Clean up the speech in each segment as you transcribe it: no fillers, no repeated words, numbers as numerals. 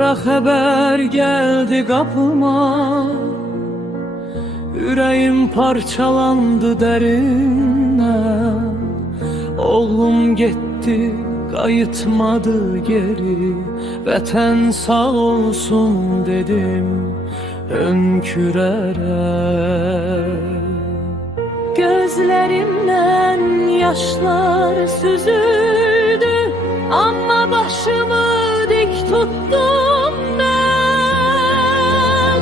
Kara haber geldi kapıma, yüreğim parçalandı derinden. Oğlum gitti, kayıtmadı geri. Vətən sağ olsun dedim hönkürerek. Gözlerimden yaşlar süzüldü, ama başımı dik tuttum ben.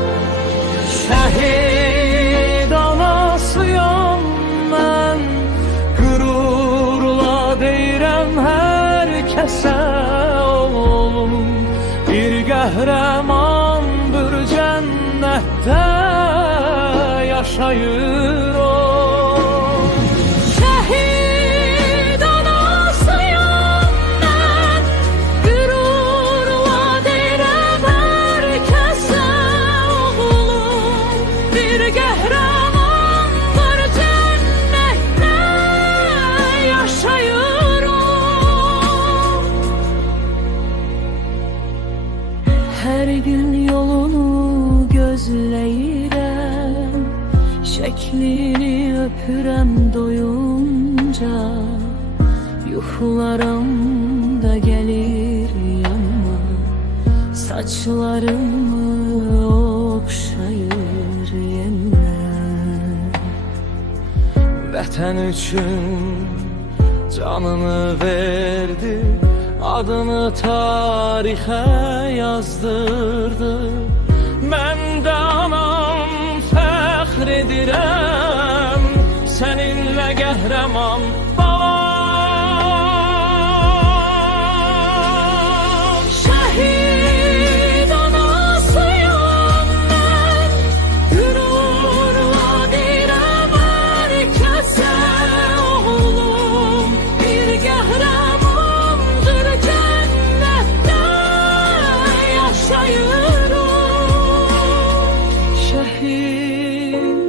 Şehit anasıyam ben, gururla deyirəm herkese oğlum bir qəhrəmandır cənnətdə yaşayır o. Her gün yolunu gözleyirəm, şeklini öpürəm doyunca. Yuxularım da gelir yanıma, saçlarımı okşayır yeniden. Vətən üçün canını verdi, adını tarixə yazdırdı. Mən də anam fəxr edirəm, səninlə qəhrəman balam. Şəhid anasıyam mən, gürurla deyirəm hər kəsə oğlum bir qəhrəmandır cənnətdə yaşayır o. Şəhid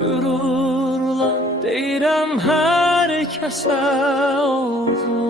gururla deyirəm hər kəsə oğlum